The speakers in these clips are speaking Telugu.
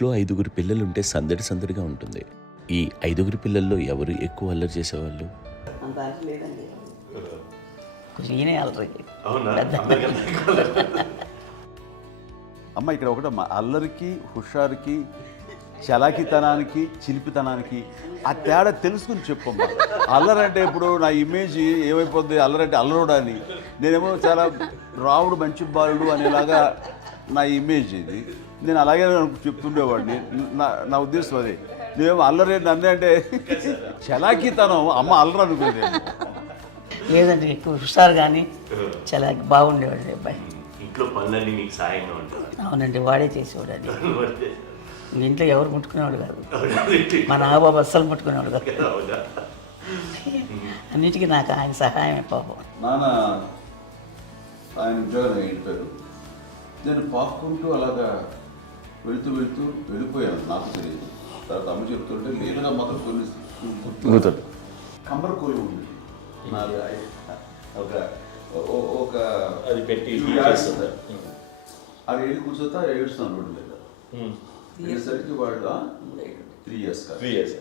ఇంట్లో 5గురు పిల్లలుంటే సందడి సందడిగా ఉంటుంది. ఈ 5గురు పిల్లల్లో ఎవరు ఎక్కువ అల్లరి చేసేవాళ్ళు? అంత ఆశ లేదండి. ఈయనే అల్లరి. అమ్మ ఇక్కడ ఒకటమ్మా, అల్లరికి హుషారుకి చలాకితనానికి చిలిపితనానికి ఆ తేడా తెలుసుకుని చెప్పమ్మా. అల్లరంటే ఇప్పుడు నా ఇమేజ్ ఏమైపోద్ది, అల్లరంటే అల్లరుడు అని, నేనేమో చాలా రావుడు మంచి బాలుడు అనేలాగా నా ఇమేజ్ ఇది. నేను అలాగే చెప్తుండేవాడిని. నా ఉద్దేశం అదే. నేనేమో అల్లరి నన్ను అంటే చలాకితనం, అమ్మ అల్లరు అనుకుంది. లేదండి, ఎక్కువ హుషారు కానీ చాలా బాగుండేవాడు అబ్బాయి. ఇంట్లో పనులన్నీ మీకు సాయంగా ఉంటాయి? అవునండి, వాడే చేసేవాడు. అది ఇంట్లో ఎవరు ముట్టుకునేవాడు కాదు. మా నాగబాబు అస్సలు ముట్టుకునేవాడు కాదు. అన్నిటికీ నాకు ఆయన సహాయమే పాపం. నాన్న ఆయన ఉద్యోగం వెళ్ళిపోయారు. నేను పాక్కుంటూ అలాగా వెళుతూ వెళ్ళిపోయాను. నాకు తెలియదు. తర్వాత అమ్మ చెప్తుంటే లేదుగా మాత్రం కొన్ని గుర్తు కమ్మర కోలు ఉంది. ఒక అది పెట్టి అవి వెళ్ళి కూర్చోతా ఏడుస్తున్నాను రోడ్డు మీద. ఏసరికి వాళ్ళు 3 years.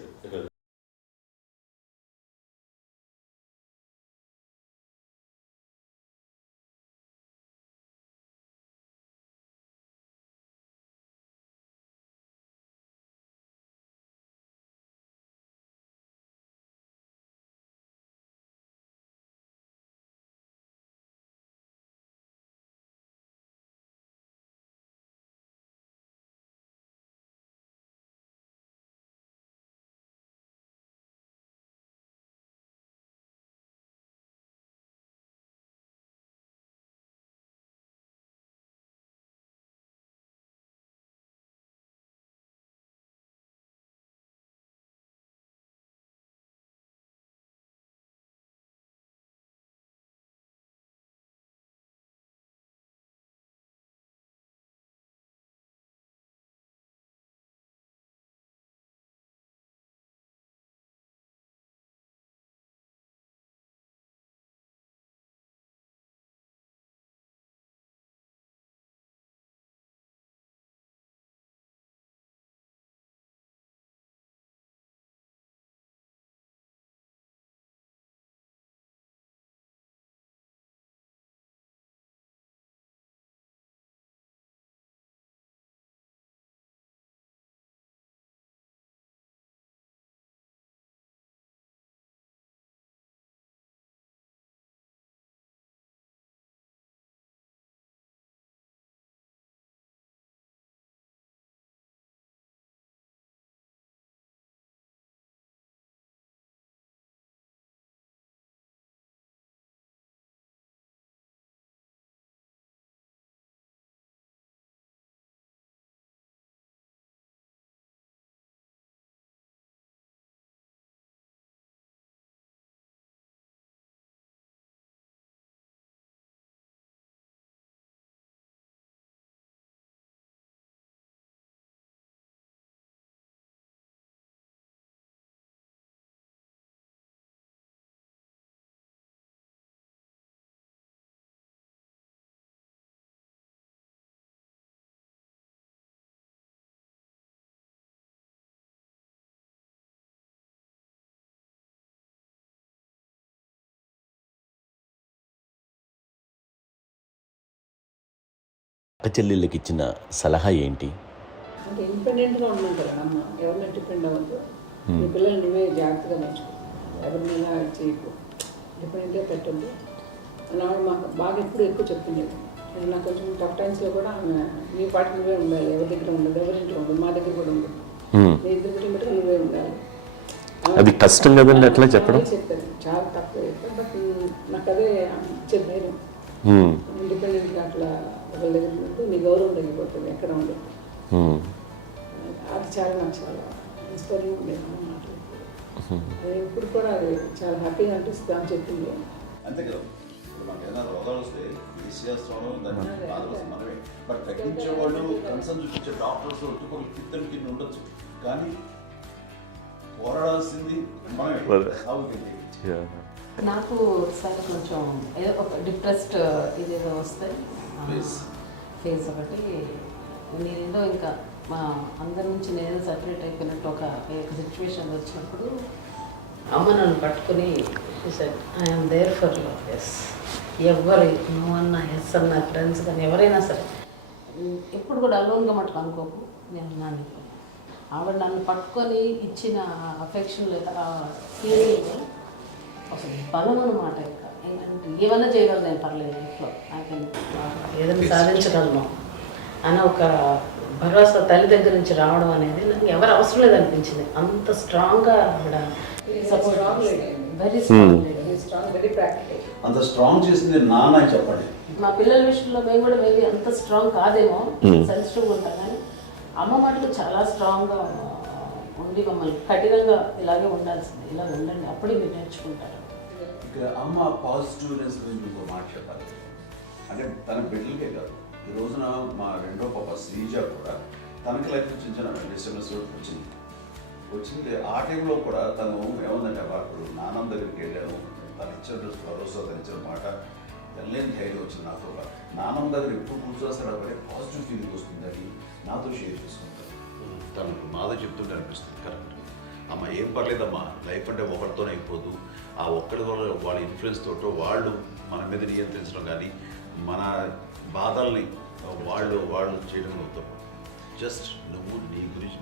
అక్క చెల్లెళ్ళకి ఇచ్చిన సలహా ఏంటి? అంటే ఇండిపెండెంట్గా ఉంటుంటారు అమ్మ, ఎవరిని డిపెండ్ అవ్వద్దు. నీ పిల్లలు నువ్వే జాగ్రత్తగా నేర్చుకో, ఎవరినైనా చేయకు, డిపెండెంట్గా పెట్టద్దు అని ఆవిడ మాకు బాగా ఎప్పుడు ఎక్కువ చెప్తుండేది. నాకు కొంచెం టఫ్ టైమ్స్లో కూడా ఆమె నీ పాటి నువ్వే ఉండాలి, ఎవరి దగ్గర ఉండదు, ఎవరింట్లో ఉండదు, మా దగ్గర కూడా ఉండదు, నీ ఇద్దరు కుటుంబం నువ్వే ఉండాలి. అది కష్టం కదండి అట్లా చెప్పడం. చెప్పాను, చాలా తక్కువ చెప్పాను. బట్ నాకు అదే ఇచ్చే ధైర్యం. ఇండిపెండెంట్గా అట్లా ఒకరి దగ్గర ఉంటే నీ గౌరవం తగ్గిపోతుంది, ఎక్కడ ఉండదు. అది చాలా నాకు చాలా ఇన్స్పైరింగ్ ఉండేది అమ్మ మాటలు. అది ఇప్పుడు కూడా అది చాలా హ్యాపీగా అనిపిస్తుంది అని చెప్పింది. అంతే కదా, మనకి ఏదైనా రోగాలు వస్తే విషయాస్త్రం దాన్ని బాధపడుతుంది మనమే. బట్ తగ్గించే వాళ్ళు కన్సర్న్ చూపించే డాక్టర్స్ ఒట్టుకోలు కింద కింద ఉండొచ్చు, కానీ పోరాడాల్సింది మనమే. నాకు సార్ కొంచెం ఏదో ఒక డిప్రెస్డ్ ఇదేదో వస్తే ఫేస్ ఒకటి, నేనేదో ఇంకా మా అందరి నుంచి నేను సపరేట్ అయిపోయినట్టు ఒక సిచ్యువేషన్ వచ్చినప్పుడు అమ్మ నన్ను పట్టుకుని I'm there for you. Yes, ఎవరు నువ్వు అన్నా ఎస్ అన్న ఫ్రెండ్స్ కానీ ఎవరైనా సరే ఎప్పుడు కూడా అలోన్గా మటుకు అనుకోకు, నేను నాన్న ఆవిడ నన్ను పట్టుకొని ఇచ్చిన అఫెక్షన్ లేదా ఫీలింగ్ అసలు బలం అన్నమాట. ఇంకా ఏంటంటే ఏమన్నా చేయగలను నేను, పర్లేదు లైఫ్లో నాకు ఏదైనా సాధించగలను అని ఒక భరోసా తల్లి దగ్గర నుంచి రావడం అనేది నాకు ఎవరు అవసరం లేదనిపించింది. అంత స్ట్రాంగ్గా ఆవిడ support, very strong, very practical. అంత స్ట్రాంగ్ చేసింది నాన్న అని చెప్పండి. మా పిల్లల విషయంలో మేము కూడా మేబీ అంత స్ట్రాంగ్ కాదేమో, సెన్సిటివ్గా ఉంటాం, కానీ అమ్మ మాటలు చాలా స్ట్రాంగ్గా ఉండి మమ్మల్ని కఠినంగా ఇలాగే ఉండాల్సింది, ఇలా ఉండండి అప్పుడే మీరు నేర్చుకుంటారు. ఇక్కడ అమ్మ పాజిటివ్నెస్ గురించి ఇంకో మాట చెప్పాలి. అంటే తన బిడ్డలకే కాదు, ఈ రోజున మా రెండో పాప శ్రీజ కూడా తనకి లైఫ్ చిన్న చిన్న డిస్టర్బెన్స్ వచ్చింది. ఆ టైంలో కూడా తను ఏముందంటే అప్పుడు నాన్న దగ్గరికి వెళ్ళాను, తను ఇచ్చిన భరోసా, తను ఇచ్చిన మాట వెళ్ళలేని ధైర్యం వచ్చింది నాకు. నాన్నమ్మ దగ్గర ఎప్పుడు కూర్చోస్తాడు అప్పుడే పాజిటివ్ ఫీలింగ్ వస్తుందని నాతో షేర్ చేసుకుంటాను. తను మాతో చెప్తుంటే అనిపిస్తుంది కరెక్ట్ అమ్మ, ఏం పర్లేదమ్మా, లైఫ్ అంటే ఒకరితోనే అయిపోదు, ఆ ఒక్కడి వల్ల వాళ్ళ ఇన్ఫ్లుయెన్స్ తోటో వాళ్ళు మన మీద నియంత్రించడం కానీ మన బాధల్ని వాళ్ళు చేయడం అవుతాం. జస్ట్ నువ్వు నీ గురించి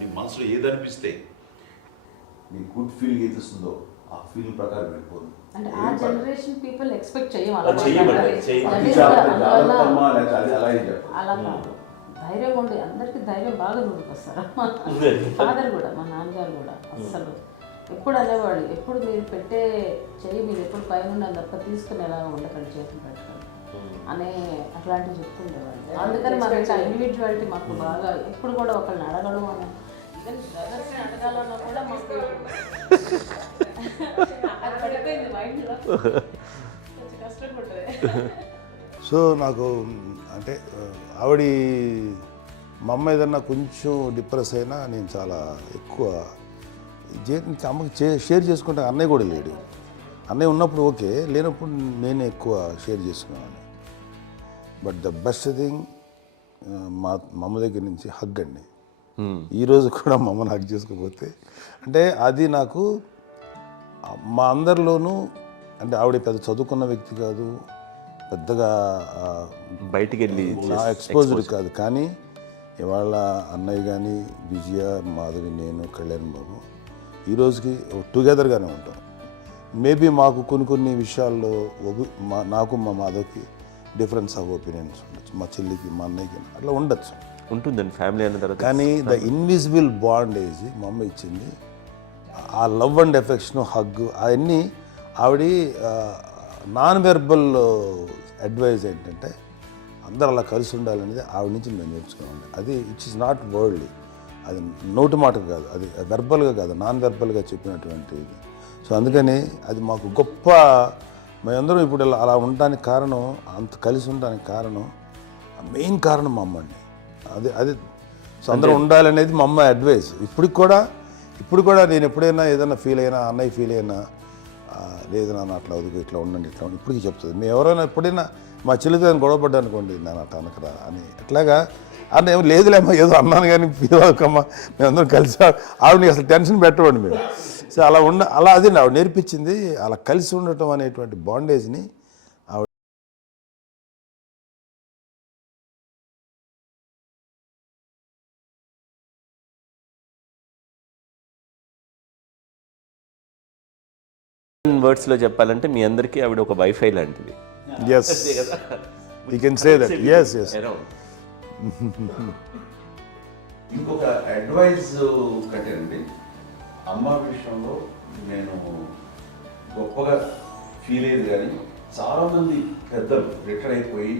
నీ మనసులో ఏదనిపిస్తే నీ గుడ్ ఫీలింగ్ ఏది వస్తుందో ఆ ఫీలింగ్ ప్రకారం వెళ్ళిపోదు. అంటే ఆ జనరేషన్ పీపుల్ ఎక్స్పెక్ట్ చేయం అలా కాదు. ధైర్యం ఉండి అందరికి ధైర్యం బాగా నూరుకొస్తారు. ఫాదర్ కూడా, మా నాన్నగారు కూడా అస్సలు ఎప్పుడు అనేవాళ్ళు, ఎప్పుడు మీరు పెట్టే చెయ్యి మీరు ఎప్పుడు పైన తప్ప తీసుకుని ఎలా ఉండకండి, చేతులు పెట్టుకొని అనే అట్లాంటివి చెప్తుండేవాళ్ళు. అందుకని మాకు ఇండివిజువాలిటీ మాకు బాగా ఎప్పుడు కూడా ఒకళ్ళని అడగడం అని, ఈవెన్ బ్రదర్స్ని అడగాలన్నా కూడా మాకు అది పడిపోయింది మైండ్లో, కొంచెం కష్టంగా ఉంటుంది. సో నాకు అంటే ఆవిడ మా అమ్మ ఏదన్నా కొంచెం డిప్రెస్ అయినా నేను చాలా ఎక్కువ అమ్మకి షేర్ చేసుకుంటే అన్నయ్య కూడా లేడు. అన్నయ్య ఉన్నప్పుడు ఓకే, లేనప్పుడు నేనే ఎక్కువ షేర్ చేసుకున్నాను. బట్ ద బెస్ట్ థింగ్ మా అమ్మ దగ్గర నుంచి హగ్ అండి. ఈరోజు కూడా మా అమ్మని హగ్ చేసుకోకపోతే అంటే అది నాకు మా అందరిలోనూ, అంటే ఆవిడ పెద్ద చదువుకున్న వ్యక్తి కాదు, పెద్దగా బయటికి వెళ్ళి ఎక్స్పోజ్డ్ కాదు, కానీ ఇవాళ అన్నయ్య కానీ విజయ, మాధవి, నేను, కళ్యాణ్ బాబు ఈ రోజుకి టుగెదర్గానే ఉంటాం. మేబీ మాకు కొన్ని విషయాల్లో నాకు మా మాధవ్కి డిఫరెన్స్ ఆఫ్ ఒపీనియన్స్ ఉండొచ్చు, మా చెల్లికి మా అన్నయ్యకి అట్లా ఉండొచ్చు, ఉంటుందండి ఫ్యామిలీ అన్న తర్వాత. కానీ ద ఇన్విజిబుల్ బాండేజ్ మా అమ్మ ఇచ్చింది, ఆ లవ్ అండ్ ఎఫెక్షన్, హగ్, అవన్నీ ఆవిడ నాన్ వెర్బల్ అడ్వైజ్ ఏంటంటే అందరూ అలా కలిసి ఉండాలనేది ఆవిడ నుంచి మేము నేర్చుకోవాలి. అది ఇట్స్ ఇస్ నాట్ వర్డ్లీ, అది నోటి మాట కాదు, అది వెర్బల్గా కాదు, నాన్ వెర్బల్గా చెప్పినటువంటి ఇది. సో అందుకని అది మాకు గొప్ప, మేమందరం ఇప్పుడు అలా ఉండడానికి కారణం, అంత కలిసి ఉండడానికి కారణం, మెయిన్ కారణం మా అమ్మ అండి. అది సో అందరూ ఉండాలనేది మా అమ్మ అడ్వైస్. ఇప్పుడు కూడా నేను ఎప్పుడైనా ఏదైనా ఫీల్ అయినా, అన్నయ్య ఫీల్ అయినా, లేదు నాన్న అట్లా వదుకు, ఇట్లా ఉండండి, ఇట్లా ఉండి, ఇప్పటికీ చెప్తుంది. మేము ఎవరైనా ఎప్పుడైనా మా చెల్లితో గొడవపడ్డా అనుకోండి, నేను అట్లా అనకరా అని, ఎట్లాగా అన్న ఏమో లేదులేమ్మా, ఏదో అన్నాను కానీ ఫీల్ అవ్వకమ్మా, మేమందరం కలిసి ఆవిడని అసలు టెన్షన్ పెట్టవండి మేము. సో అలా అది ఆవిడ నేర్పించింది, అలా కలిసి ఉండటం అనేటువంటి బాండేజ్ని ఆవిడ. వర్డ్స్లో చెప్పాలంటే మీ అందరికీ ఆవిడ ఒక వైఫై లాంటిది. Yes, you can say that. Yes. ఇంకొక అడ్వైజ్ కట్టండి, అమ్మ విషయంలో నేను గొప్పగా ఫీల్ అయ్యేది, కానీ చాలామంది పెద్దలు రిటైర్ అయిపోయి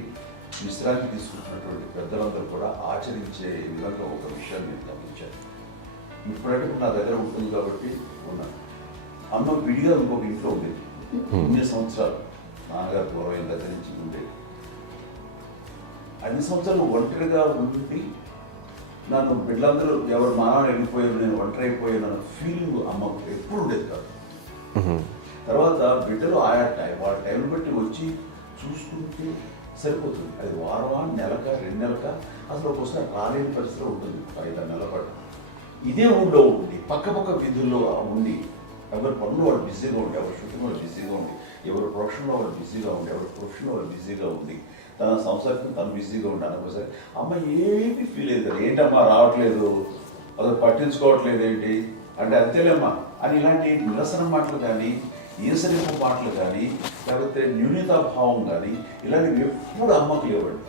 విశ్రాంతి తీసుకుంటున్నటువంటి పెద్దలందరూ కూడా ఆచరించే విధంగా ఒక విషయాన్ని నేను గమనించాను. ఇప్పుడంటే నా దగ్గర ఉంటుంది కాబట్టి ఉన్నాను. అమ్మ విడిగా ఇంకొక ఇంట్లో ఉండేది, 9 సంవత్సరాలు నాన్నగారు పూర్వమైన దగ్గర నుంచి ఉండేది. 5 సంవత్సరాలు ఒంటరిగా ఉండి నన్ను బిడ్డలందరూ ఎవరు మానవుని వెళ్ళిపోయారు, నేను ఒంటరి అయిపోయాను అన్న ఫీలింగ్ అమ్మకు ఎప్పుడు ఉండేది కాదు. తర్వాత బిడ్డలు వాళ్ళ టైంని బట్టి వచ్చి చూసుకుంటూ సరిపోతుంది. అది వారమా, నెలక, 2 నెలక, అసలు ఒకసారి రాలేని పరిస్థితిలో ఉంటుంది 5-6 నెలల పాటు. ఇదే ఊళ్ళో ఉండి పక్క విధుల్లో ఉండి ఎవరి పనులు వాళ్ళు బిజీగా ఉండి, ఎవరి షూటింగ్ వాళ్ళు బిజీగా ఉండి, ఎవరి ప్రొఫెషన్లో వాళ్ళు బిజీగా ఉండి, ఎవరి ప్రొఫెషన్లో వాళ్ళు బిజీగా ఉండి, తన సంసారం తను బిజీగా ఉంటాను ఒకసారి అమ్మ ఏమీ ఫీల్ అయ్యేది కదా, ఏంటమ్మా రావట్లేదు, అసలు పట్టించుకోవట్లేదు ఏంటి అంటే అంతేలేమ్మా అని ఇలాంటి నిరసన మాటలు కానీ, ఈసరింపు మాటలు కానీ, లేకపోతే న్యూనతాభావం కానీ ఇలాంటివి ఎప్పుడు అమ్మకు లేవండి.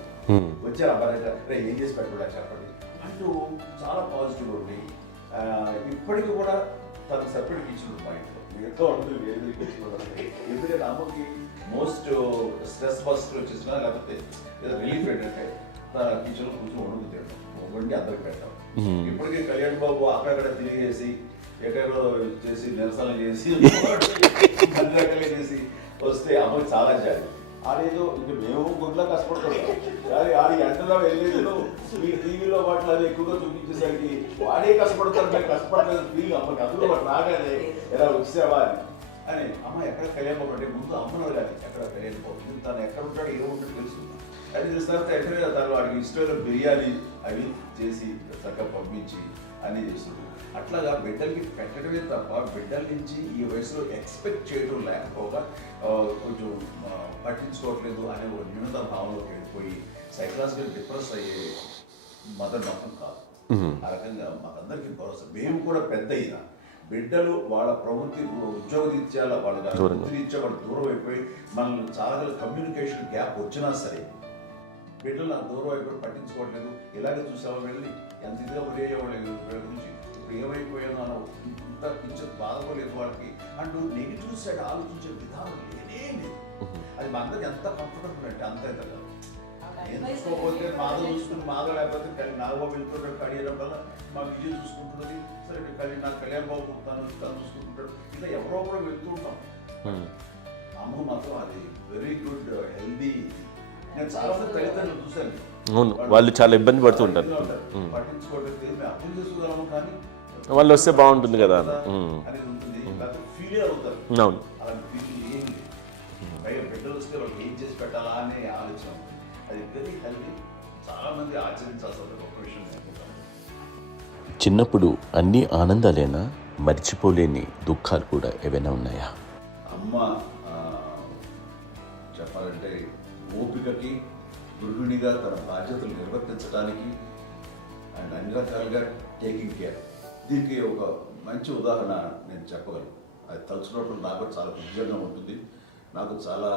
వచ్చారు అబ్బాయి ఏం చేసి పెట్టడా చెప్పండి అంటూ చాలా పాజిటివ్ ఉండి ఇప్పటికీ కూడా తను సపరేట్ కిచెన్ మా ఇంట్లో ఎంతో ఉంటుంది వేరే కిచెన్. ఎందుకంటే అమ్మకి మోస్ట్ స్ట్రెస్ బస్టర్ వచ్చేసినా లేకపోతే ఏదో రిలీఫ్ ఏంటంటే తన కిచెన్లో కూర్చొని వండుకు తింటాం, వండి అందరికి పెట్టాం. ఇప్పటికీ కళ్యాణ్ బాబు అక్కడక్కడ తిరిగేసి ఎక్కడో చేసి నిరసనలు చేసి అన్ని రకాలు చేసి వస్తే అమ్మకి చాలా జాలి. ఆడేదో ఇంక మేము గుడ్లా కష్టపడుతున్నాం కానీ ఆడి ఎండలో వెళ్ళేదో మీ టీవీలో వాటిలో అది ఎక్కువగా చూపించేసరికి వాడే కష్టపడతారు, మేము కష్టపడలేదు ఫీల్ అమ్మకి. అందులో వాడు రాగానే ఎలా వచ్చావా అని అమ్మ ఎక్కడ కళ్యాణ్ బాబు అంటే ముందు అమ్మను కానీ ఎక్కడ కళ్యాణ్ బాబు తను ఎక్కడ ఉంటాడు ఏమో ఉంటాడు తెలుసు. అది చూసిన ఎక్కడ తను వాడికి ఇష్టమైన బిర్యానీ అవి చేసి చక్కగా పంపించి అన్నీ చేస్తుంది. అట్లాగా బిడ్డలకి పెట్టడమే తప్ప బిడ్డల నుంచి ఈ వయసులో ఎక్స్పెక్ట్ చేయడం లేకపోగా కొంచెం పట్టించుకోవట్లేదు అనే ఒక న్యూనత భావంలోకి వెళ్ళిపోయి సైకలాజికల్ డిప్రెస్ అయ్యే మదర్ మాత్రం కాదు. ఆ రకంగా మాకందరికీ భరోసా. మేము కూడా పెద్ద అయినా బిడ్డలు వాళ్ళ ప్రవృత్తి ఉద్యోగరీత్యా వాళ్ళ వృత్తిరీత్యా వాళ్ళు దూరం అయిపోయి మనల్ని చాలా కమ్యూనికేషన్ గ్యాప్ వచ్చినా సరే బిడ్డలు నాకు దూరం అయిపోయి పట్టించుకోవట్లేదు. ఇలాగే చూసావా వెళ్ళి ఎంత ఇదిగా ఉదయ్యేవాళ్ళు గురించి ఇప్పుడు ఏమైపోయాను అన్న ఇంత కించెం బాధపడలేదు వాళ్ళకి అంటూ నెగిటివ్ సైడ్ ఆలోచించే విధానం లేనే లేదు. అది మా అందరికి ఎంత కంఫర్టబుల్ అంటే అంత కదా. చూసుకోకపోతే మాధవ్ చూసుకుని మాధవ్ లేకపోతే నాగబాబు వెళ్తుంటాడు కడియడం వల్ల మా విజయ్ చూసుకుంటున్నది సరే నాకు కళ్యాణ్ బాబు తను చూసుకుంటుంటాడు. ఇలా ఎవరో కూడా వెళ్తూ ఉంటాం. అమ్మ మాత్రం అది వెరీ గుడ్ హెల్దీ. నేను చాలా మంది తల్లిదండ్రులు చూశాను, అవును వాళ్ళు చాలా ఇబ్బంది పడుతూ ఉంటారు. పట్టించుకోవట్లేదు మేము అర్థం చేసుకోగలము కానీ వాళ్ళు వస్తే బాగుంటుంది కదా అనేది ఉంటుంది. ఫీల్ అవుతారు. అవును అలాంటి ఫీల్ ఏం లేదు. పైగా బిడ్డలు వస్తే వాళ్ళకి ఏం చేసి పెట్టాలా అనే ఆలోచన ఉంటుంది. అది వెరీ హెల్దీ. చాలా మంది ఆచరించాల్సిన గొప్ప విషయం అనుకుంటాను. చిన్నప్పుడు అన్ని ఆనందాలేనా, మర్చిపోలేని దుఃఖాలు కూడా ఏవైనా ఉన్నాయా? అమ్మ చెప్పాలంటే ఓపికకి, గృహిణిగా తన బాధ్యతలు నిర్వర్తించడానికి అండ్ అన్ని రకాలుగా టేకింగ్ కేర్, దీనికి ఒక మంచి ఉదాహరణ నేను చెప్పగలను. అది తలుచుకున్నప్పుడు నాకు చాలా ఉద్యోగంగా ఉంటుంది, నాకు చాలా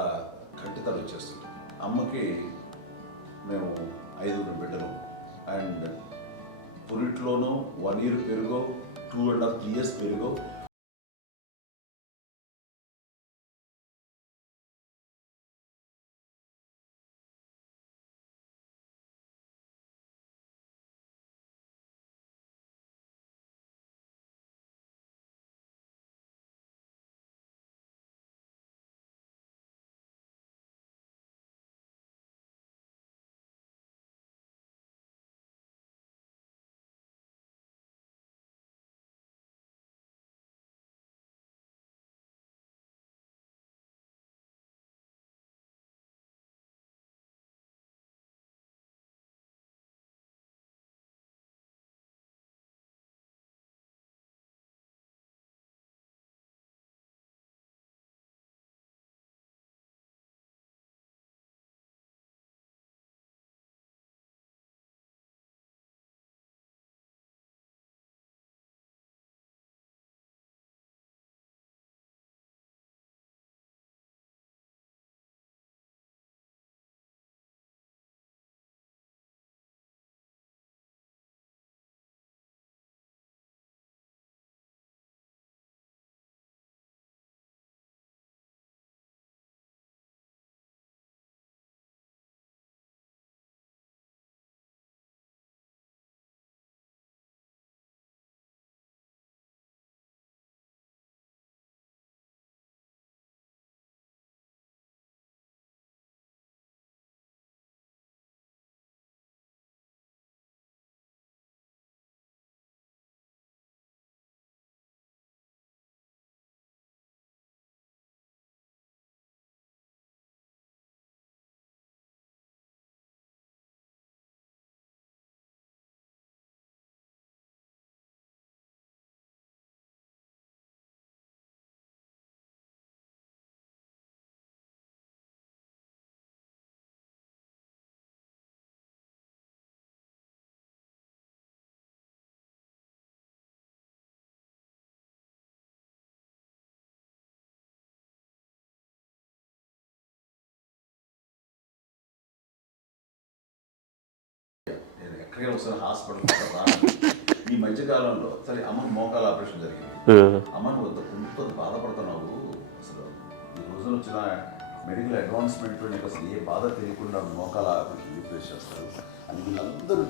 ఖండితలు వచ్చేస్తుంది. అమ్మకి మేము 5 బిడ్డలు అండ్ పురిట్లోనూ 1 year పెరుగో 2.5 years పెరుగో ఎక్కడికి ఒకసారి హాస్పిటల్ ఈ మధ్య కాలంలో సరే అమ్మకి మోకాల ఆపరేషన్ జరిగింది. అమ్మను కొంత బాధపడుతున్నావు, అసలు ఈ రోజున వచ్చిన మెడికల్ అడ్వాన్స్మెంట్ నీకు అసలు ఏ బాధ తెలియకుండా మోకాల ఆపరేషన్ రీప్లేస్ చేస్తారు అని వీళ్ళందరూ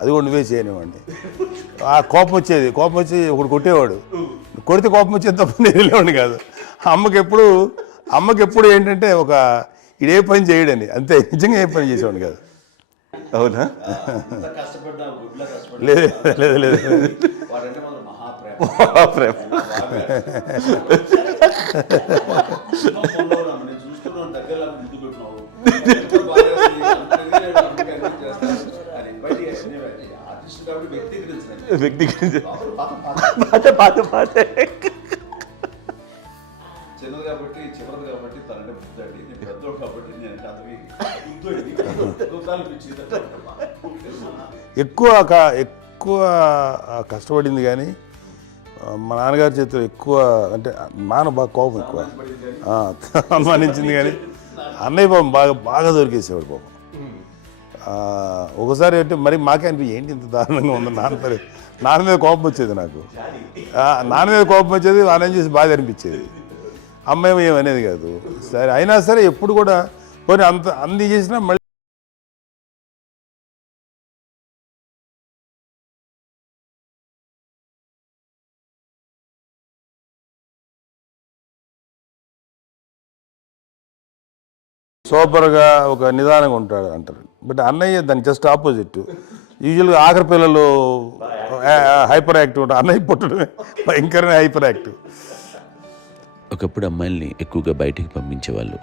అది కూడా నువ్వే చేయనివ్వండి. ఆ కోపం వచ్చేది, కోపం వచ్చి ఒకడు కొట్టేవాడు, కొడితే కోపం వచ్చేది తప్ప నేను వెళ్ళేవాడిని కాదు. అమ్మకి ఎప్పుడు ఏంటంటే ఒక ఇదే పని చేయడని, అంతే, నిజంగా ఏ పని చేసేవాడిని కాదు. అవునా? లేదు లేదు లేదు మహాప్రేమ. చిన్నది కాబట్టి చివరిది కాబట్టి తనంటే బుద్ధండి, నేను పెద్దోడు కాబట్టి నేను ఎక్కువ కష్టపడింది కానీ మా నాన్నగారి చేతిలో ఎక్కువ, అంటే నాన్న బాగా కోపం ఎక్కువ అనుమానించింది కానీ అన్నయ్య పాపం బాగా దొరికేసేవాడు పాపం. ఒకసారి అంటే మరి మాకే అనిపి ఏంటి ఇంత దారుణంగా ఉంది నాన్న మీద కోపం వచ్చేది నాకు. నాన్న మీద కోపం వచ్చేది, వాళ్ళని చూసి బాధ అనిపించేది. అమ్మాయి ఏమనేది కాదు. సరే అయినా సరే ఎప్పుడు కూడా పోనీ అన్ని చేసినా మళ్ళీ సూపర్గా ఒక నిదానంగా ఉంటాడు అంటారు. బట్ అన్నయ్య దాని జస్ట్ ఆపోజిట్. యూజువల్గా ఆఖరి పిల్లలు హైపర్ యాక్టివ్ ఉంటారు, అన్నయ్య పుట్టడమే భయంకరమైన హైపర్ యాక్టివ్. ఒకప్పుడు అమ్మాయిల్ని ఎక్కువగా బయటికి పంపించేవాళ్ళు,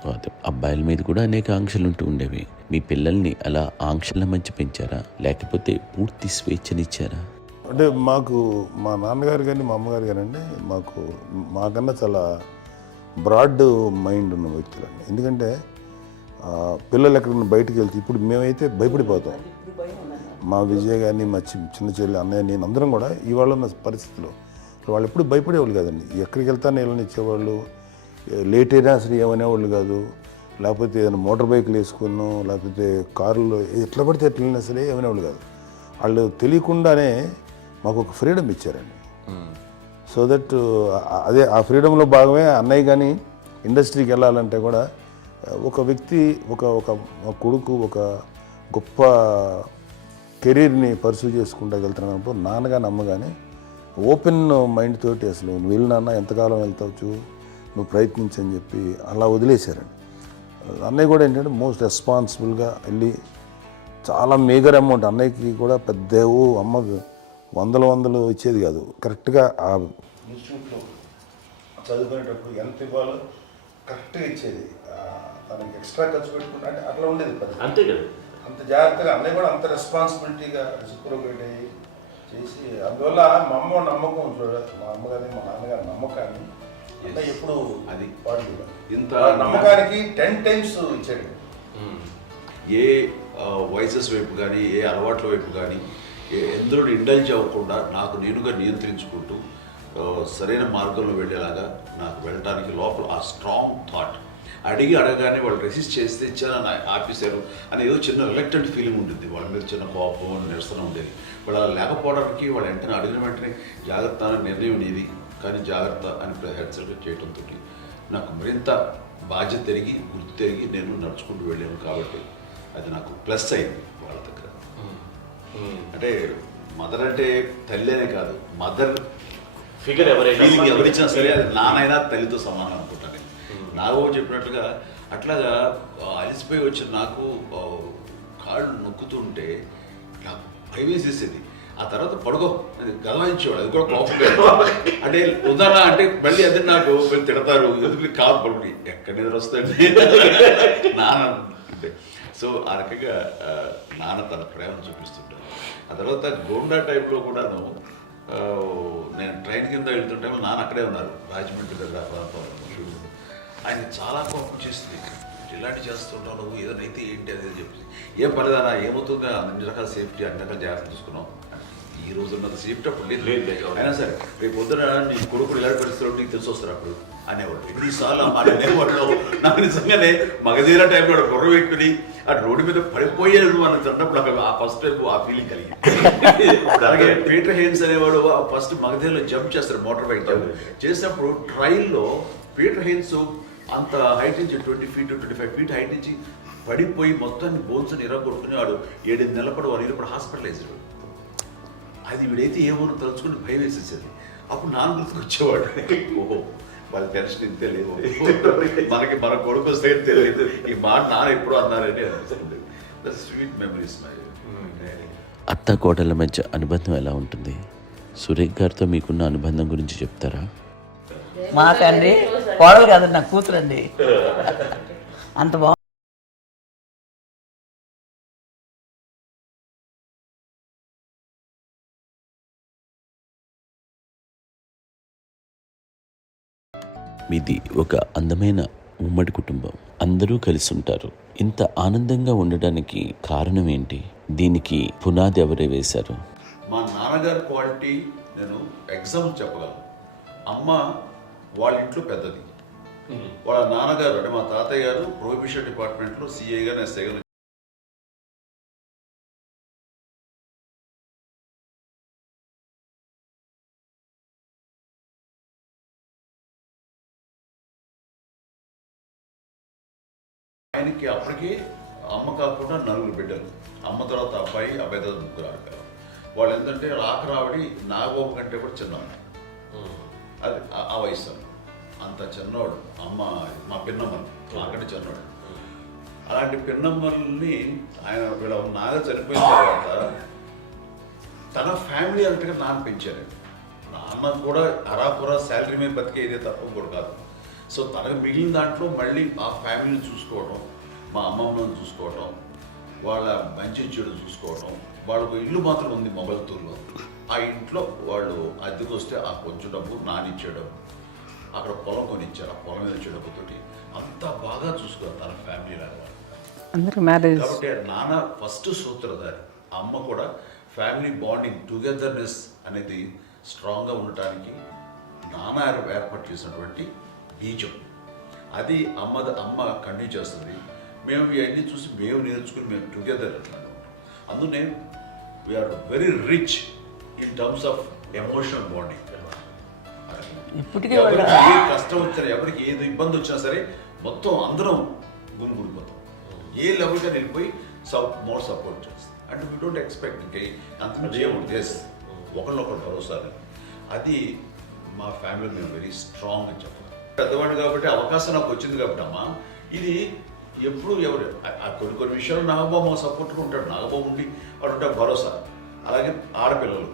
అబ్బాయిల మీద కూడా అనేక ఆంక్షలు ఉంటూ ఉండేవి. మీ పిల్లల్ని అలా ఆంక్షల మధ్య పెంచారా, లేకపోతే పూర్తి స్వేచ్ఛనిచ్చారా? అంటే మాకు మా నాన్నగారు కానీ మా అమ్మగారు కానండి మాకన్నా చాలా బ్రాడ్ మైండ్ ఉన్న వ్యక్తులండి. ఎందుకంటే పిల్లలు ఎక్కడన్నా బయటకు వెళ్తే ఇప్పుడు మేమైతే భయపడిపోతాం. మా విజయ్ కానీ మా చిన్న చెల్లి అన్నయ్య నేను అందరం కూడా ఇవాళ ఉన్న పరిస్థితిలో వాళ్ళు ఎప్పుడు భయపడేవాళ్ళు కాదండి. ఎక్కడికి వెళ్తాను వెళ్ళనిచ్చేవాళ్ళు, లేట్ అయినా అసలు ఏమనేవాళ్ళు కాదు. లేకపోతే ఏదైనా మోటార్ బైక్లు వేసుకున్నాం, లేకపోతే కారులో ఎట్లా పడితే ఎట్లా వెళ్ళినా సరే ఏమనేవాళ్ళు కాదు. వాళ్ళు తెలియకుండానే మాకు ఒక ఫ్రీడమ్ ఇచ్చారండి. సో దట్ అదే ఆ ఫ్రీడంలో భాగమే అన్నయ్య కానీ ఇండస్ట్రీకి వెళ్ళాలంటే కూడా ఒక వ్యక్తి ఒక కొడుకు ఒక గొప్ప కెరీర్ని పర్సూ చేసుకుంటూ వెళ్తున్నప్పుడు నాన్నగాని అమ్మగానే ఓపెన్ మైండ్ తోటి అసలు నువ్వు వెళ్ళు నాన్న, ఎంతకాలం వెళ్తావు, నువ్వు ప్రయత్నించని చెప్పి అలా వదిలేశారండి. అన్నయ్య కూడా ఏంటంటే మోస్ట్ రెస్పాన్సిబుల్గా వెళ్ళి చాలా మేజర్ అమౌంట్, అన్నయ్యకి కూడా పెద్ద అమ్మకు వందలు ఇచ్చేది కాదు, కరెక్ట్గా ఆ ఇన్స్టిట్యూట్లో చదువుకునేటప్పుడు ఎంత ఇవ్వాలో కరెక్ట్గా ఇచ్చేది. తనకి ఎక్స్ట్రా ఖర్చు పెట్టుకుంటే అంటే అట్లా ఉండేది పద్ధతి. అంతే కదా, అంత జాగ్రత్తగా అన్నయ్య కూడా అంత రెస్పాన్సిబిలిటీగా రెసిప్రోకేట్ అయ్యి చేసి, అందువల్ల మా అమ్మ నమ్మకం చూడాలి, మా అమ్మగారి మా నాన్నగారి నమ్మకాన్ని అన్నయ్య ఎప్పుడు అది వాడు ఇంత నమ్మకానికి 10 times ఇచ్చాడు. ఏ వయసెస్ వైపు కానీ ఏ అలవాట్ల వైపు కానీ ఎందులో ఇండల్జ్ అవ్వకుండా నాకు నేనుగా నియంత్రించుకుంటూ సరైన మార్గంలో వెళ్ళేలాగా నాకు వెళ్ళడానికి లోపల ఆ స్ట్రాంగ్ థాట్, అడగగానే వాళ్ళు రెసిస్ట్ చేస్తే ఇచ్చానని ఆపేశారు అని ఏదో చిన్న రిలక్టెంట్ ఫీలింగ్ ఉంటుంది, వాళ్ళ మీద చిన్న కోపం నిరసన ఉండేది. వాళ్ళు అలా లేకపోవడానికి వాళ్ళు వెంటనే అడిగిన వెంటనే జాగ్రత్త అనే నిర్ణయం ఉండేది, కానీ జాగ్రత్త అని హెచ్చరిక చేయడంతో నాకు మరింత బాధ్యత తిరిగి గుర్తు తిరిగి నేను నడుచుకుంటూ వెళ్ళాను. కాబట్టి అది నాకు ప్లస్ అయింది వాళ్ళ దగ్గర. అంటే మదర్ అంటే తల్లి అనే కాదు, మదర్ ఫిగర్ ఫీలింగ్ ఎవరిచ్చినా సరే అది నానైనా తల్లితో సమానం అనుకుంటాను. నాకు చెప్పినట్లుగా అట్లాగా అలిసిపోయి వచ్చిన నాకు కాళ్ళు నొక్కుతుంటే నాకు భయం వేసేసేది. ఆ తర్వాత పడుకో అది గలవాయించేవాడు, అది కూడా కోపం. అంటే ఉదాహరణ అంటే మళ్ళీ అదే నాకు తిడతారు, ఎందుకు కాదు పడుకుని ఎక్కడ నిద్ర వస్తాయండి నాన్న అంటే. సో ఆ రకంగా నాన్న తన ప్రేమను చూపిస్తుంటాను. ఆ తర్వాత గోండా టైప్లో కూడాను నేను ట్రైన్ కింద వెళ్తుంటే నాన్న అక్కడే ఉన్నారు, రాజమండ్రి దగ్గర ప్రాంతంలో. ఆయన చాలా కోపం చేస్తుంది, ఇలాంటివి చేస్తుంటావు నువ్వు, ఏదైనా అయితే ఏంటి అనేది చెప్పి, ఏం పర్లేదన్నా ఏమవుతుందా, అన్ని రకాల సేఫ్టీ అన్ని రకాల జాగ్రత్త తీసుకున్నాం. ఈ రోజు ఉన్నది సేఫ్టీ అప్పుడు లేదు, అయినా సరే రేపు పొద్దున నీ కొడుకులు ఇలాంటి పరిస్థితులు నీకు తెలిసి వస్తారు అప్పుడు అనేవాడు. ఎన్నిసార్లు అనేవాళ్ళు నాకు నిజంగానే మగధీర టైంలో గుర్ర పెట్టుకుని ఆ రోడ్డు మీద పడిపోయాడు అని అన్నప్పుడు ఆ ఫస్ట్ టైం ఆ ఫీలింగ్ కలిగింది. అలాగే పీటర్ హెయిన్స్ అనేవాడు ఫస్ట్ మగధీరలో జంప్ చేస్తారు, మోటార్ బైక్ జంప్ చేసినప్పుడు ట్రైల్లో పీటర్ హెయిన్స్ అంత హైట్ నుంచి 20 feet 25 feet హైట్ నుంచి పడిపోయి మొత్తాన్ని బోన్స్ ఇరగొట్టుకుని వాడు 7 నెలల పాటు 1 year హాస్పిటలైజ్ అయ్యాడు. అది వీడైతే ఏమో తలుచుకుని భయం వేసేసేది. అప్పుడు నాన్న గుర్తుకు వచ్చేవాడు, ఓహో వాళ్ళ టెన్షన్ ఇంతే లేదు, మనకి మన కొడుకు వస్తే తెలియదు, ఈ మాట నాన్న ఎప్పుడు అన్నారని అనిపిస్తుంది. Sweet memories my. అత్త కోడళ్ళ మధ్య అనుబంధం ఎలా ఉంటుంది? సురేఖ్ గారితో మీకున్న అనుబంధం గురించి చెప్తారా? మాకండి కోడలు కాదండి, నా కూతురండి. అంత బాగుంది. మీది ఒక అందమైన ఉమ్మడి కుటుంబం, అందరూ కలిసి ఉంటారు. ఇంత ఆనందంగా ఉండడానికి కారణం ఏంటి? దీనికి పునాది ఎవరే వేశారు? మా నాన్నగారి క్వాలిటీ నేను ఎగ్జాంపుల్ చెప్పగలను. అమ్మ వాళ్ళ ఇంట్లో పెద్దది, వాళ్ళ నాన్నగారు అంటే మా తాతయ్య గారు ప్రొహిబిషన్ డిపార్ట్మెంట్లో సిఐగా ఎస్ఐగా. ఆయనకి అప్పటికే అమ్మ కాకుండా 4 బిడ్డలు, అమ్మ తర్వాత అబ్బాయి, అబ్బాయి తర్వాత 3 ఆడపిల్లలు. వాళ్ళు ఏంటంటే రాకరావడి నాగోప కంటే కూడా చిన్నవాడు, అది ఆ వయసు అంత చిన్నవాడు. అమ్మ మా పిన్నమ్మలు నాకంటే చిన్నవాడు. అలాంటి పిన్నమ్మల్ని ఆయన వీళ్ళ నాగ చనిపోయిన తర్వాత తన ఫ్యామిలీ అంతగా నాన్న పెంచారు. నాన్న కూడా అరాపురా శాలరీ మీద బతికేదే తప్ప కూడా కాదు. సో తనకు మిగిలిన దాంట్లో మళ్ళీ ఆ ఫ్యామిలీని చూసుకోవడం, మా అమ్మమ్మను చూసుకోవటం, వాళ్ళ మంచి చెడు చూసుకోవటం. వాళ్ళకు ఇల్లు మాత్రం ఉంది మొగల్తూరులో, ఆ ఇంట్లో వాళ్ళు అద్దెకు వస్తే ఆ కొంచెం డబ్బు నానిచ్చే అక్కడ పొలం కొనిచ్చారు, ఆ పొలం మీద వచ్చే డబ్బుతోటి అంతా బాగా చూసుకోవాలి తన ఫ్యామిలీ లాగా. కాబట్టి నాన్న ఫస్ట్ సూత్రధారి, అమ్మ కూడా ఫ్యామిలీ బాండింగ్ టుగెదర్నెస్ అనేది స్ట్రాంగ్గా ఉండటానికి నాన్న ఏర్పాటు చేసినటువంటి బీజం. అది అమ్మ కంటిన్యూ చేస్తుంది. మేము ఇవన్నీ చూసి మేము నేర్చుకుని మేము టుగెదర్ అంటున్నాము. అందునే we are very rich in terms of emotional bonding. ఇప్పటికే ఎవరికి ఏ కష్టం వచ్చినా, ఎవరికి ఏది ఇబ్బంది వచ్చినా సరే మొత్తం అందరం గురిపోతాం. ఏ లెవెల్గా వెళ్ళిపోయి మోర్ సపోర్ట్ చేస్తాం. అంటే వీ డోంట్ ఎక్స్పెక్ట్ అంతమంది చేయకూడదు. ఎస్, ఒకళ్ళొకరు భరోసా. అది మా ఫ్యామిలీ మేము వెరీ స్ట్రాంగ్ అని చెప్పాలి. పెద్దవాడు కాబట్టి అవకాశం నాకు వచ్చింది కాబట్టి అమ్మా, ఇది ఎప్పుడు ఎవరు కొన్ని విషయాలు నాగబాబు సపోర్ట్గా ఉంటాడు. నాగబాబు ఉండి వాడు ఉంటే భరోసా. అలాగే ఆడపిల్లలు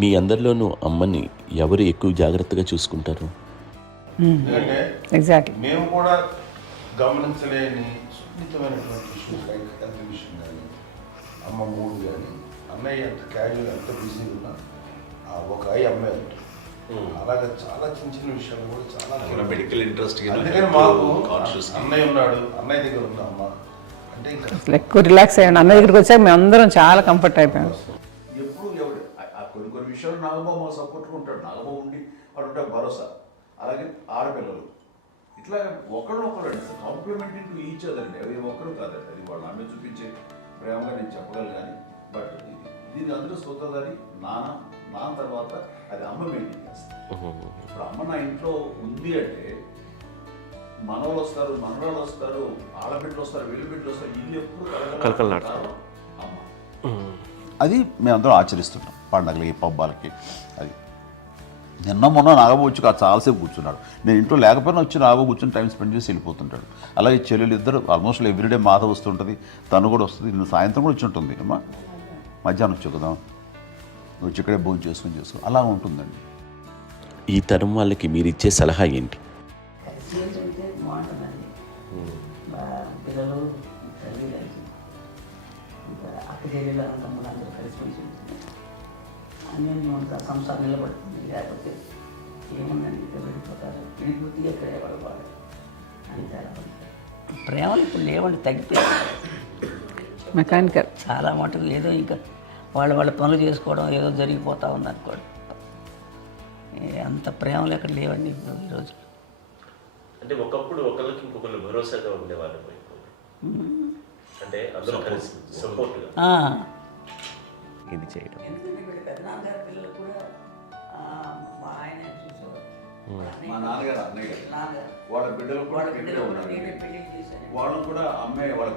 మీ అందరిలోనూ అమ్మని ఎవరు ఎక్కువ జాగ్రత్తగా చూసుకుంటారు? ఎందుకంటే ఎగ్జాక్ట్లీ. మేము కూడా గమనించలేని సున్నితమైనటువంటి ఇష్యూస్ లైక్ హెల్త్ విషయం కానీ, అమ్మ మూడు కానీ, అన్నయ్య ఎంత క్యాజువల్ ఎంత బిజీగా ఉన్నా ఒక అమ్మాయి ఉంటుంది. అలాగే చాలా చిన్న చిన్న విషయాలు కూడా చాలా మెడికల్ ఇంట్రెస్ట్. అందుకని మాకు అన్నయ్య ఉన్నాడు, అన్నయ్య దగ్గర ఉన్న అమ్మ అంటే ఇంకా ఎక్కువ రిలాక్స్ అయ్యాను. అన్న దగ్గరికి వచ్చాక మేము అందరం చాలా కంఫర్ట్ అయిపోయాం. ఎప్పుడు ఎవరు కొన్ని విషయాలు నాగబాబు సపోర్ట్గా ఉంటాడు. నాగబాబు ఉండి వాడు ఉంటే భరోసా. అలాగే ఆడపిల్లలు ఇట్లా ఒకళ్ళొకరు కాంప్లిమెంటింగ్ టు ఈచ్ అదర్ అండి. అవి ఒక్కరు కాదండి, అది వాళ్ళ నాన్న చూపించే ప్రేమగా నేను చెప్పగలను. కానీ బట్ దీని అందరూ సూత్రధారి నాన్న తర్వాత అది అమ్మ మెయింటైన్ చేస్తారు. ఇప్పుడు అమ్మ నా ఇంట్లో ఉంది అంటే మనవాళ్ళు వస్తారు, మనవాళ్ళు వస్తారు, ఆడబిడ్డలు వస్తారు, వెలుబిడ్డలు వస్తారు, ఇల్లు ఎప్పుడు అమ్మ. అది మేమందరం ఆచరిస్తుంటాం పండగలకి, పబ్బాలకి. అది నిన్న మొన్న నాగబాబు వచ్చి చాలాసేపు కూర్చున్నాడు. నేను ఇంట్లో లేకపోయినా వచ్చి నాగబాబు కూర్చొని టైం స్పెండ్ చేసి వెళ్ళిపోతుంటాడు. అలాగే చెల్లెలు ఇద్దరు ఆల్మోస్ట్ ఎవ్రీడే మాత వస్తుంటుంది, తను కూడా వస్తుంది. నేను సాయంత్రం కూడా వచ్చి ఉంటుంది. అమ్మా మధ్యాహ్నం వచ్చి కదా వచ్చి ఇక్కడే భోజనం చేసుకో అలా ఉంటుందండి. ఈ తరం వాళ్ళకి మీరు ఇచ్చే సలహా ఏంటి? కలిసి ఉంటే బాగుంటుందండి. పిల్లలు తల్లి కలిసి ఇంకా అక్క చెల్లెలు తమ్ముడు అందరూ కలిసిమెలిసి ఉంటుంది. అన్నీ ఉంటా సంసారం నిలబడుతుంది. లేకపోతే ఏముందండి ఇక్కడ వెళ్ళిపోతారు, విడిపోతే ఎక్కడే పడవాలి అని చాలా ప్రేమలు ఇప్పుడు లేవండి, తగ్గిపోయాయి. మెకానికల్ చాలా మటుకు ఏదో ఇంకా వాళ్ళ పనులు చేసుకోవడం ఏదో జరిగిపోతూ ఉంది అనుకోండి. అంత ప్రేమలు ఎక్కడ లేవండి ఇప్పుడు ఈరోజు. అంటే ఒకప్పుడు ఒకళ్ళకి ఇంకొకళ్ళు భరోసాగా ఉండేవాళ్ళు, అంటే అందరూ కలిసి సపోర్ట్గా ఇది చేయడం. పెద్దనాన్నగారి పిల్లలు కూడా ఆయన చూసేవారు. మా నాన్నగారు అన్నయ్య గారు వాళ్ళ బిడ్డలు కూడా ఇక్కడే ఉన్నారు. నేనే పెళ్లి చేశాను. వాళ్ళు కూడా అమ్మాయి వాళ్ళ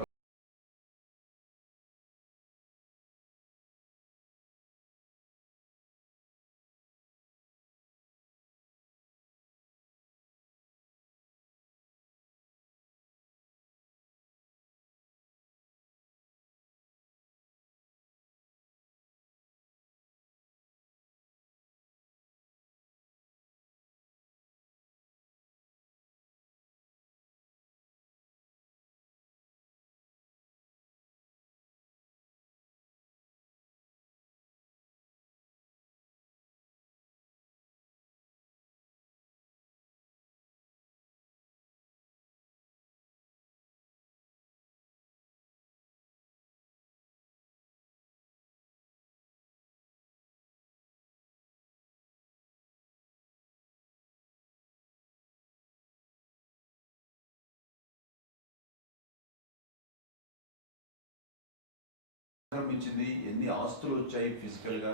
కనిపించింది, ఎన్ని ఆస్తులు వచ్చాయి ఫిజికల్గా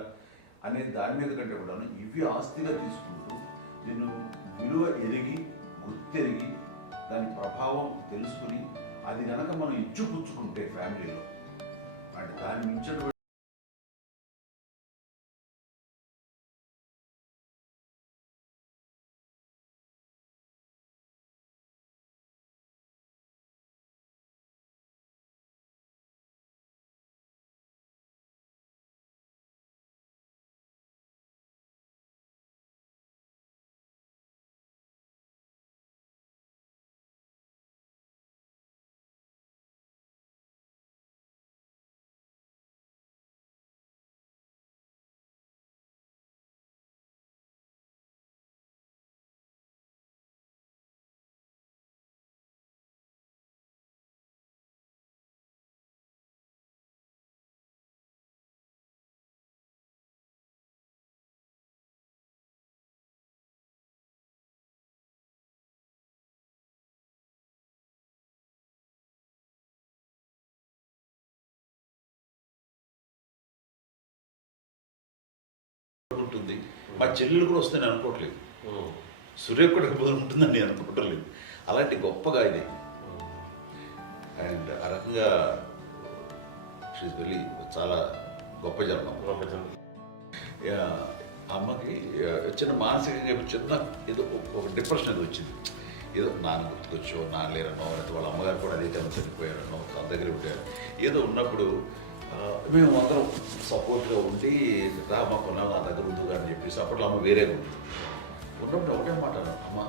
అనే దాని మీద కంటే కూడా ఇవి ఆస్తిగా తీసుకుంటూ దీన్ని విలువ ఎరిగి గుర్తెరిగి దాని ప్రభావం తెలుసుకుని అది కనుక మనం ఇచ్చిపుచ్చుకుంటే ఫ్యామిలీలో అంటే దాని మించిన ఉంటుంది. మా చెల్లెలు కూడా వస్తే నేను అనుకోవట్లేదు, సూర్య కూడా ఉంటుందని నేను అనుకోవట్లేదు. అలాంటి గొప్పగా ఇది అండ్ ఆ రకంగా షీఈ్ వెరీ చాలా గొప్ప జన్మ. యా, అమ్మకి చిన్న మానసికంగా చిన్న ఏదో ఒక డిప్రెషన్ ఏదో వచ్చింది. ఏదో నాన్న గుర్తుకొచ్చో, నాన్న లేరనో, లేకపోతే వాళ్ళ అమ్మగారు కూడా అదే టైం చనిపోయారనో, తన దగ్గర ఉంటారు. ఏదో ఉన్నప్పుడు మేము అందరం సపోర్ట్గా ఉండి మా కొన్నా నా దగ్గర ఉందిగా అని చెప్పేసి అప్పట్లో అమ్మ వేరేగా ఉంది. ఉన్నప్పుడు ఒకటే మాట అన్నాను, అమ్మ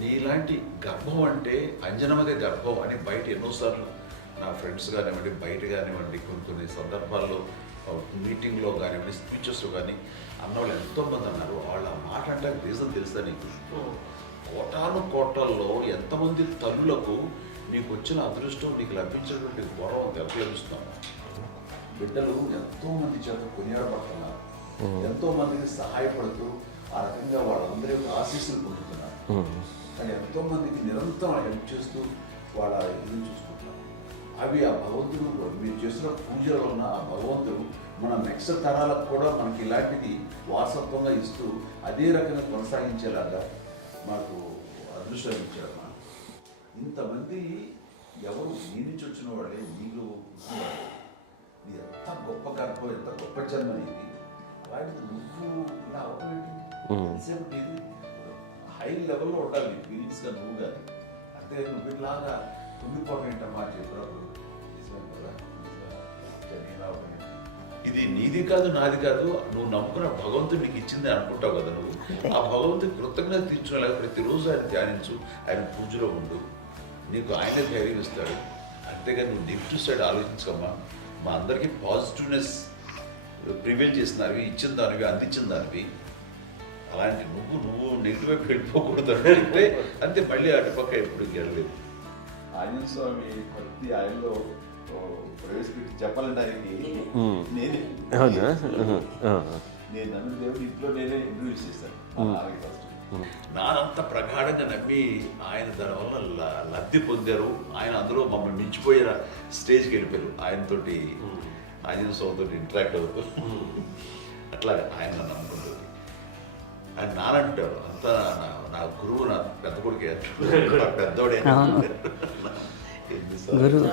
నీలాంటి గర్భం అంటే అంజనమదే గర్భం అని బయట ఎన్నోసార్లు నా ఫ్రెండ్స్ కానివ్వండి, బయట కానివ్వండి, కొన్ని సందర్భాల్లో మీటింగ్లో కానివ్వండి, స్పీచెస్లో కానీ అన్నవాళ్ళు ఎంతోమంది అన్నారు. వాళ్ళ మాట అంటే రీజన్ తెలుసా నీకు? కోటాను కోటల్లో ఎంతమంది తల్లులకు నీకు వచ్చిన అదృష్టం, నీకు లభించినటువంటి గౌరవం లభిస్తున్నాము. బిడ్డలు ఎంతోమంది చేత కొనియాడబడుతున్నారు, ఎంతోమందికి సహాయపడుతూ ఆ రకంగా వాళ్ళందరి యొక్క ఆశీస్సులు పొందుతున్నారు. కానీ ఎంతోమందికి నిరంతరం హెల్ప్ చేస్తూ వాళ్ళ ఇది చూసుకుంటున్నారు. అవి ఆ భగవంతుడు మీరు చేసిన పూజలో ఉన్న ఆ భగవంతుడు మన నెక్స్ట్ తరాలకు కూడా మనకి ఇలాంటిది వారసత్వంగా ఇస్తూ అదే రకంగా కొనసాగించేలాగా మాకు అదృష్టం ఇచ్చారు. ఇంతమంది ఎవరు నీ నుంచి వచ్చిన వాళ్ళే నీకు ఇది ఎంత గొప్ప గర్భం, ఎంత గొప్ప జన్మ నీది. అలాంటిది నువ్వు ఇలా అవటమేంటి? ఎంతసేపు ఇది హై లెవెల్లో ఉండాలి ఫీలింగ్స్గా నువ్వు కానీ. అంతే నువ్వు ఇలాగా కుంగిపోవడం ఏంటమ్మా చెప్పినప్పుడు ఇది నీది కాదు, నాది కాదు, నువ్వు నమ్ముకున్న భగవంతుడు నీకు ఇచ్చింది అనుకుంటావు కదా. నువ్వు ఆ భగవంతుడి కృతజ్ఞత తీర్చుకోలేక ప్రతిరోజు ఆయన ధ్యానించు, ఆయన పూజలో ఉండు, నీకు ఆయనే ధైర్యం ఇస్తాడు. అంతేగాని నువ్వు నెగిటివ్ సైడ్ ఆలోచించమ్మా. మా అందరికీ పాజిటివ్నెస్ ప్రివైల్ చేసిన దానివి, ఇచ్చిన దానివి, అందించిన దానివి. అలాంటి నువ్వు నెగిటివ్ వైపు వెళ్ళిపోకూడదు అంటే అంతే. మళ్ళీ అటుపక్క ఎప్పుడు గెలలేదు. ఆంజనేయ స్వామి భక్తి ఆయనలో ప్రవేశపెట్టి చెప్పాలంటే ఆయనకి నేనే నేను నన్ను దేవుడు ఇంట్లో నేనే ఇంట్రడ్యూస్ చేశాను. నానంత ప్రగాఢంగా నమ్మి ఆయన దానివల్ల లబ్ధి పొందారు. ఆయన అందులో మమ్మల్ని మించిపోయిన స్టేజ్కి వెళ్ళిపోయారు. ఆయనతోటి ఆంజనేయ స్వామితో ఇంటరాక్ట్ అవుతూ అట్లా ఆయన నమ్ముకుంటుంది. ఆయన నానంటారు అంతా నా గురువు, నా పెద్ద కొడుకే, పెద్దోడే. గురువు